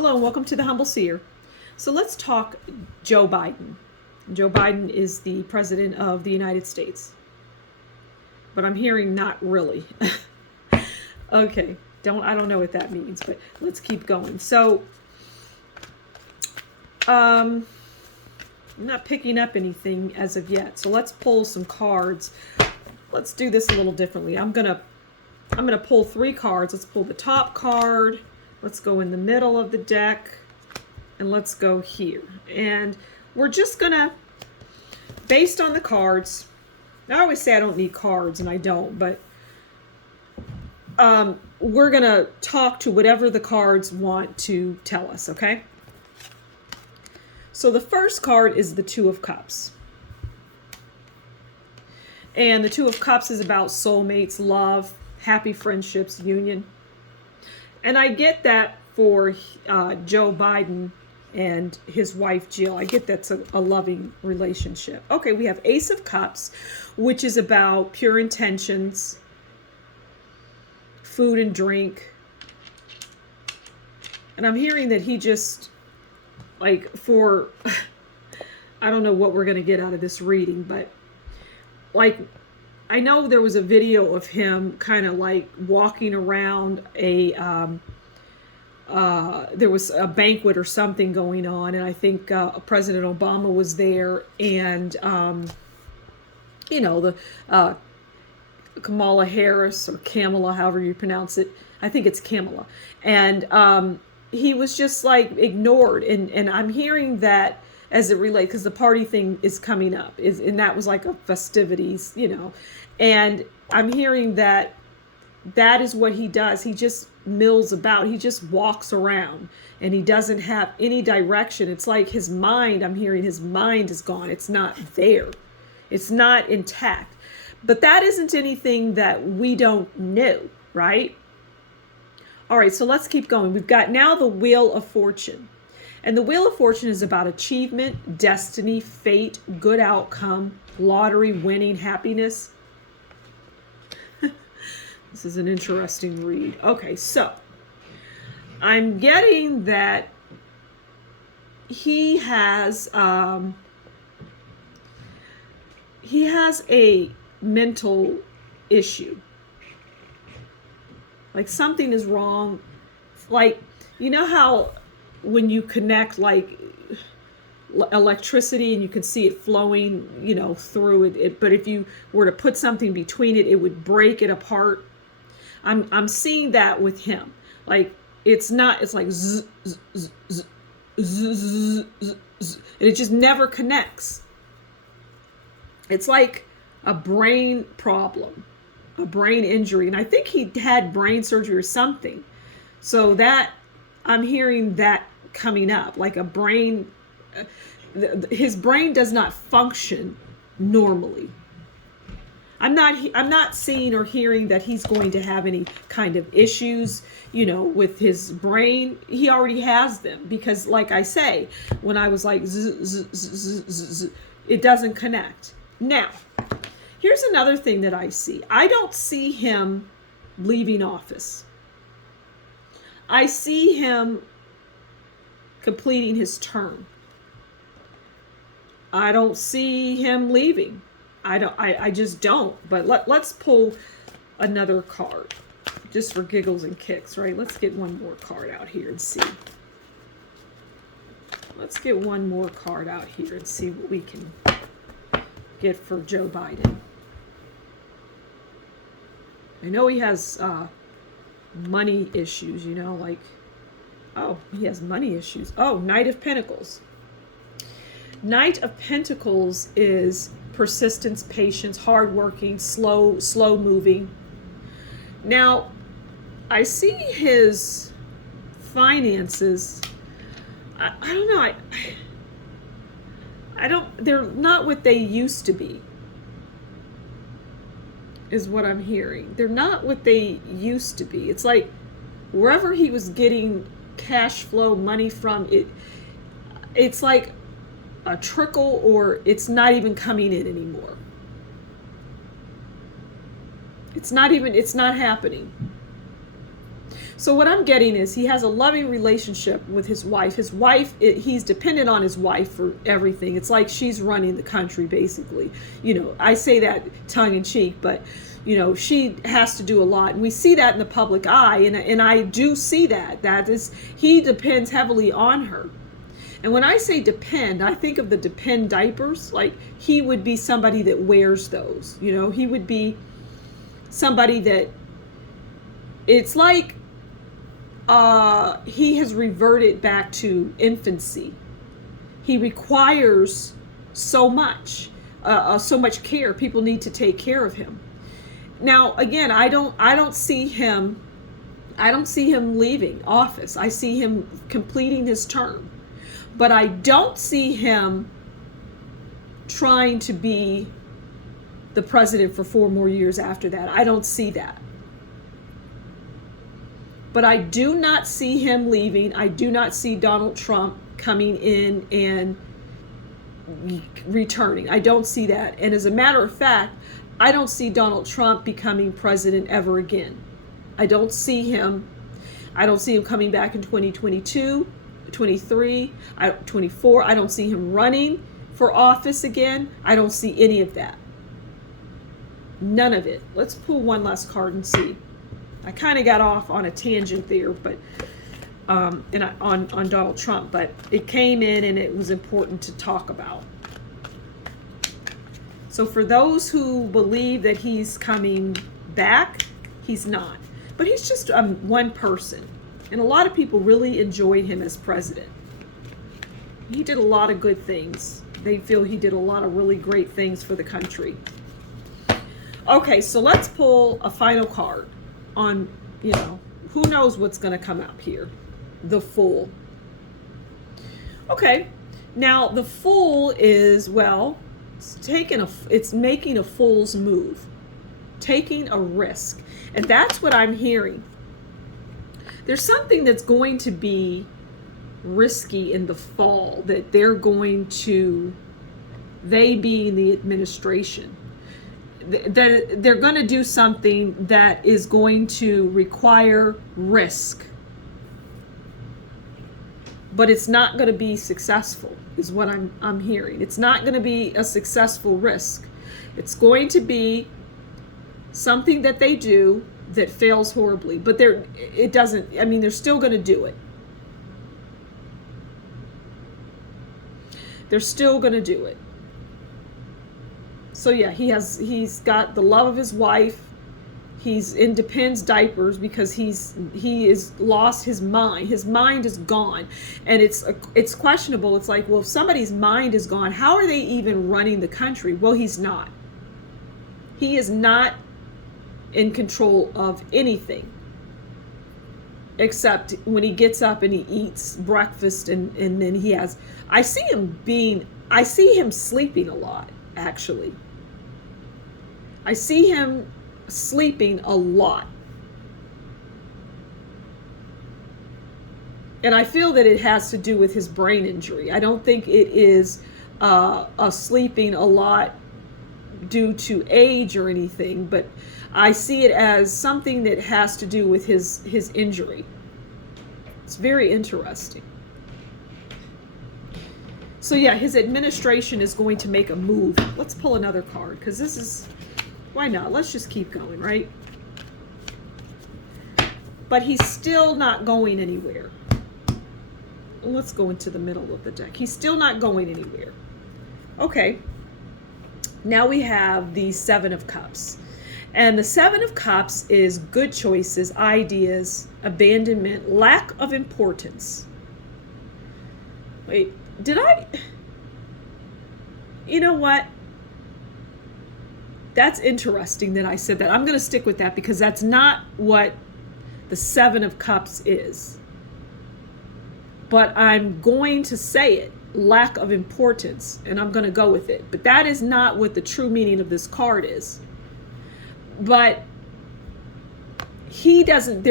Hello and welcome to the Humble Seer. So let's talk Joe Biden. Joe Biden is the president of the United States. But I'm hearing not really. Okay, I don't know what that means, but let's keep going. So I'm not picking up anything as of yet. So let's pull some cards. Let's do this a little differently. I'm gonna pull 3 cards. Let's pull the top card. Let's go in the middle of the deck, and let's go here. And we're just gonna, based on the cards, I always say I don't need cards, and I don't, but we're gonna talk to whatever the cards want to tell us, okay? So the first card is the Two of Cups. And the Two of Cups is about soulmates, love, happy friendships, union. And I get that for Joe Biden and his wife Jill. I get that's a loving relationship. Okay, we have Ace of Cups, which is about pure intentions, food and drink. And I'm hearing that he just, like, for, I don't know what we're going to get out of this reading, but like, I know there was a video of him kind of like walking around there was a banquet or something going on, and I think President Obama was there, and the Kamala Harris, or Kamala, however you pronounce it, I think it's Kamala, and he was just like ignored, and I'm hearing that as it relates, because the party thing is coming up, and that was like a festivities, and I'm hearing that is what he does. He just mills about. He just walks around, and he doesn't have any direction. It's like his mind, I'm hearing his mind is gone. It's not there. It's not intact. But that isn't anything that we don't know, right? All right, so let's keep going. We've got now the Wheel of Fortune. And the Wheel of Fortune is about achievement, destiny, fate, good outcome, lottery, winning, happiness. This is an interesting read. Okay, so I'm getting that he has a mental issue. Like something is wrong. Like, you know how when you connect like electricity and you can see it flowing, through it, but if you were to put something between it, it would break it apart. I'm seeing that with him. Like it's like zzz, zzz, zzz, zzz, zzz, zzz, and it just never connects. It's like a brain problem, a brain injury, and I think he had brain surgery or something. So that I'm hearing that coming up, like a brain, his brain does not function normally. I'm not seeing or hearing that he's going to have any kind of issues, with his brain. He already has them, because like I say, when I was like, it doesn't connect. Now, here's another thing that I see. I don't see him leaving office. I see him completing his term. I don't see him leaving. I just don't. But let's pull another card, just for giggles and kicks, right? Let's get one more card out here and see. Let's get one more card out here and see what we can get for Joe Biden. I know he has money issues, like, oh, he has money issues. Oh, Knight of Pentacles. Knight of Pentacles is persistence, patience, hardworking, slow moving. Now, I see his finances. I don't know. I don't. They're not what they used to be. Is what I'm hearing. They're not what they used to be. It's like wherever he was getting cash flow money from, it's like a trickle, or it's not even coming in anymore. It's not happening. So what I'm getting is he has a loving relationship with his wife. His wife, he's dependent on his wife for everything. It's like she's running the country, basically. I say that tongue in cheek, but she has to do a lot, and we see that in the public eye, and I do see that is, he depends heavily on her. And when I say depend, I think of the Depend diapers. Like, he would be somebody that wears those. He would be somebody that, it's like he has reverted back to infancy. He requires so much care. People need to take care of him. Now, again, I don't see him leaving office. I see him completing his term. But I don't see him trying to be the president for 4 more years after that. I don't see that. But I do not see him leaving. I do not see Donald Trump coming in and returning. I don't see that. And as a matter of fact, I don't see Donald Trump becoming president ever again. I don't see him coming back in 2022, 23, 24. I don't see him running for office again. I don't see any of that. None of it. Let's pull one last card and see. I kind of got off on a tangent there, but on Donald Trump, but it came in and it was important to talk about. So for those who believe that he's coming back, he's not. But he's just one person. And a lot of people really enjoyed him as president. He did a lot of good things. They feel he did a lot of really great things for the country. Okay, so let's pull a final card on, who knows what's going to come up here. The Fool. Okay, now the Fool is, it's making a fool's move, taking a risk. And that's what I'm hearing. There's something that's going to be risky in the fall that they being the administration, that they're going to do something that is going to require risk. But it's not going to be successful, is what I'm hearing. It's not going to be a successful risk. It's going to be something that they do that fails horribly. But they're still going to do it. They're still going to do it. So yeah, he's got the love of his wife. He's in Depend's diapers because he is lost his mind. His mind is gone, and it's questionable. It's like, well, if somebody's mind is gone, how are they even running the country? Well, he's not. He is not in control of anything, except when he gets up and he eats breakfast, and then he has. I see him sleeping a lot. Actually, I see him sleeping a lot, and I feel that it has to do with his brain injury. I don't think it is sleeping a lot due to age or anything, but I see it as something that has to do with his injury. It's very interesting. So yeah, his administration is going to make a move. Let's pull another card, because this is, why not? Let's just keep going, right? But he's still not going anywhere. Let's go into the middle of the deck. He's still not going anywhere. Okay. Now we have the Seven of Cups. And the Seven of Cups is good choices, ideas, abandonment, lack of importance. Wait, you know what? That's interesting that I said that. I'm going to stick with that because that's not what the Seven of Cups is. But I'm going to say it, lack of importance, and I'm going to go with it. But that is not what the true meaning of this card is. But he doesn't,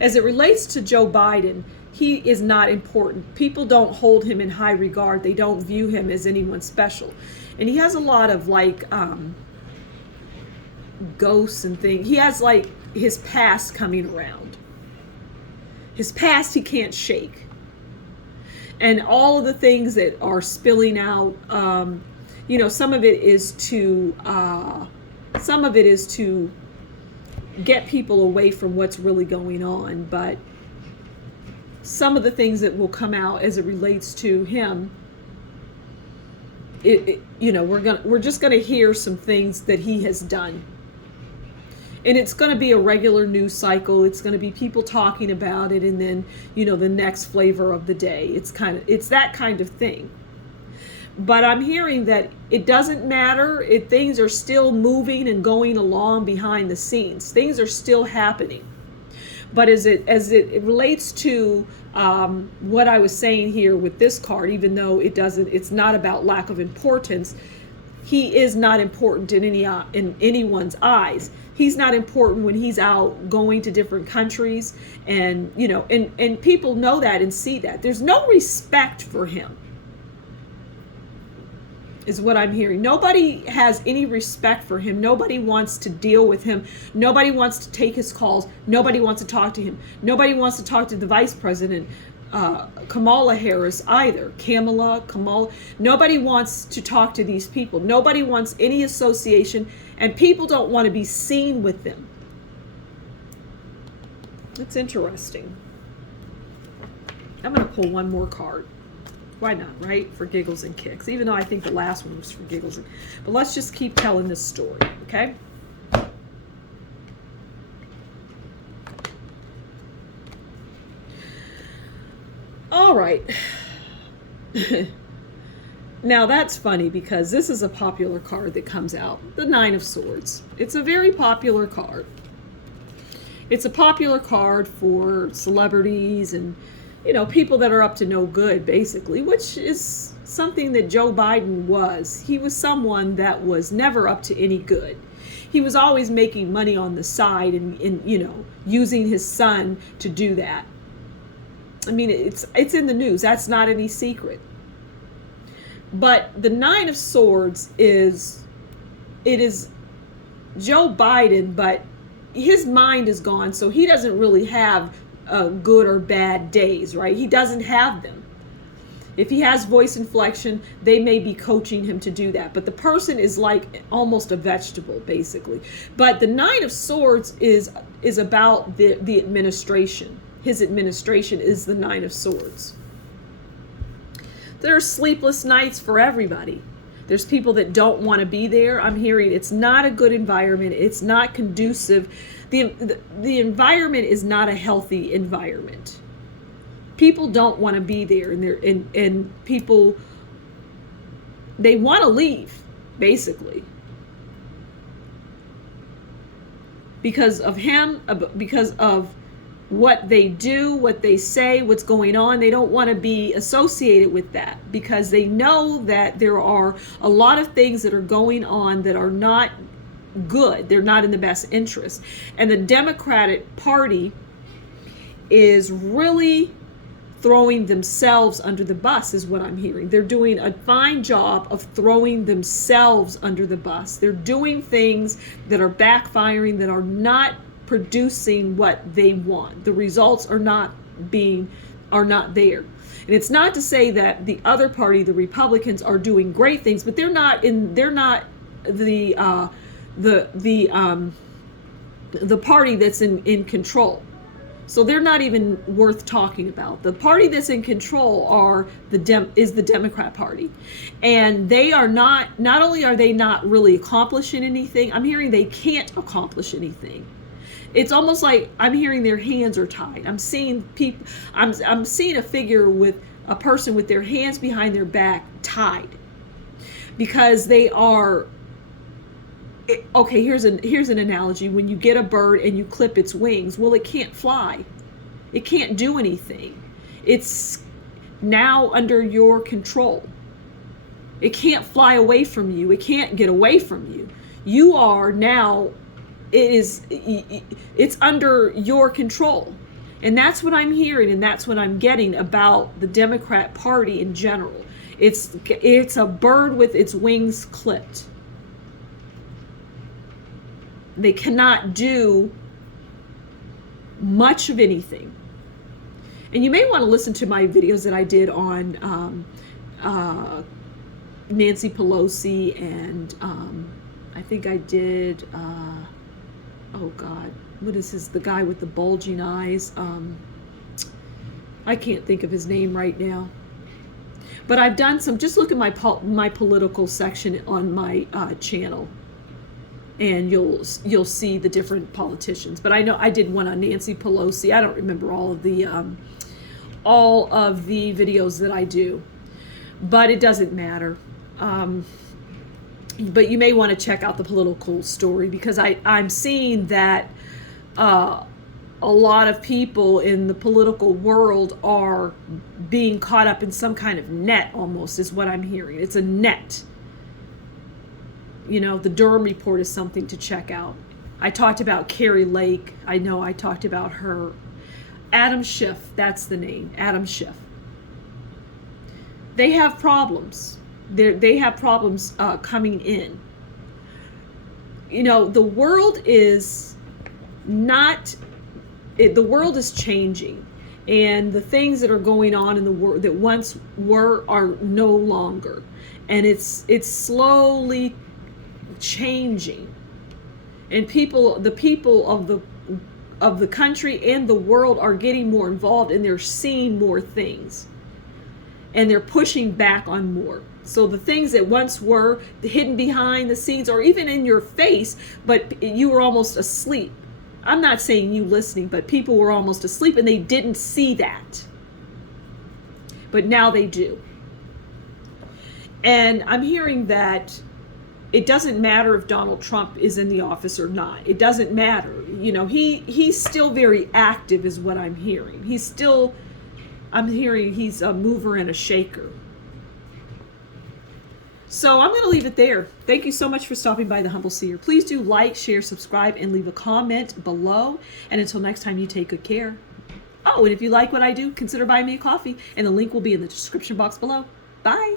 as it relates to Joe Biden, he is not important. People don't hold him in high regard. They don't view him as anyone special. And he has a lot of ghosts and things. He has his past coming around. His past he can't shake. And all of the things that are spilling out, some of it is to get people away from what's really going on. But some of the things that will come out as it relates to him, we're just gonna hear some things that he has done. And it's going to be a regular news cycle. It's going to be people talking about it, and then, the next flavor of the day. It's that kind of thing. But I'm hearing that it doesn't matter. Things are still moving and going along behind the scenes. Things are still happening. But as it relates to what I was saying here with this card, even though it's not about lack of importance, he is not important in anyone's eyes. He's not important when he's out going to different countries, and people know that and see that. There's no respect for him, is what I'm hearing. Nobody has any respect for him. Nobody wants to deal with him. Nobody wants to take his calls. Nobody wants to talk to him. Nobody wants to talk to the vice president, Kamala Harris either. Kamala. Nobody wants to talk to these people. Nobody wants any association, and people don't want to be seen with them. It's interesting. I'm going to pull one more card. Why not, right? For giggles and kicks. Even though I think the last one was for giggles. But let's just keep telling this story, okay? All right. Now that's funny because this is a popular card that comes out. The Nine of Swords. It's a very popular card. It's a popular card for celebrities and, people that are up to no good, basically, which is something that Joe Biden was. He was someone that was never up to any good. He was always making money on the side and using his son to do that. I mean, it's in the news. That's not any secret. But the Nine of Swords is Joe Biden, but his mind is gone, so he doesn't really have good or bad days, right? He doesn't have them. If he has voice inflection, they may be coaching him to do that. But the person is like almost a vegetable, basically. But the Nine of Swords is about the administration. His administration is the Nine of Swords. There are sleepless nights for everybody. There's people that don't want to be there. I'm hearing it's not a good environment. It's not conducive. The environment is not a healthy environment. People don't want to be there, and people, they want to leave, basically, because of him, because of what they do, what they say, what's going on. They don't want to be associated with that because they know that there are a lot of things that are going on that are not good. They're not in the best interest. And the Democratic Party is really throwing themselves under the bus, is what I'm hearing. They're doing a fine job of throwing themselves under the bus. They're doing things that are backfiring, that are not producing what they want. The results are not there. And it's not to say that the other party, the Republicans, are doing great things, but they're not the party that's in control. So they're not even worth talking about. The party that's in control is the Democrat Party. And they are not only are they not really accomplishing anything, I'm hearing they can't accomplish anything. It's almost like I'm hearing their hands are tied. I'm seeing people, I'm seeing a figure with a person with their hands behind their back tied. Because they are, okay, here's an analogy. When you get a bird and you clip its wings, well, it can't fly. It can't do anything. It's now under your control. It can't fly away from you. It can't get away from you. You are now, it's under your control. And that's what I'm hearing, and that's what I'm getting about the Democrat Party in general. It's a bird with its wings clipped. They cannot do much of anything. And you may want to listen to my videos that I did on Nancy Pelosi, and I think I did, oh God, what is the guy with the bulging eyes? I can't think of his name right now. But I've done some, just look at my political section on my channel, and you'll see the different politicians. But I know I did one on Nancy Pelosi. I don't remember all of the videos that I do, but it doesn't matter. But you may want to check out the political story, because I'm seeing that a lot of people in the political world are being caught up in some kind of net, almost, is what I'm hearing. It's a net. You know, the Durham report is something to check out. I talked about Carrie Lake. I know I talked about her. Adam Schiff, that's the name, Adam Schiff. They have problems. They have problems coming in. You know, the world is not, the world is changing, and the things that are going on in the world that once were are no longer, and it's slowly changing, and the people of the country and the world are getting more involved, and they're seeing more things, and they're pushing back on more. So the things that once were hidden behind the scenes, or even in your face, but you were almost asleep. I'm not saying you listening, but people were almost asleep and they didn't see that. But now they do. And I'm hearing that it doesn't matter if Donald Trump is in the office or not. It doesn't matter. You know, he's still very active, is what I'm hearing. I'm hearing he's a mover and a shaker. So I'm going to leave it there. Thank you so much for stopping by the Humble Seer. Please do like, share, subscribe, and leave a comment below. And until next time, you take good care. Oh, and if you like what I do, consider buying me a coffee, and the link will be in the description box below. Bye.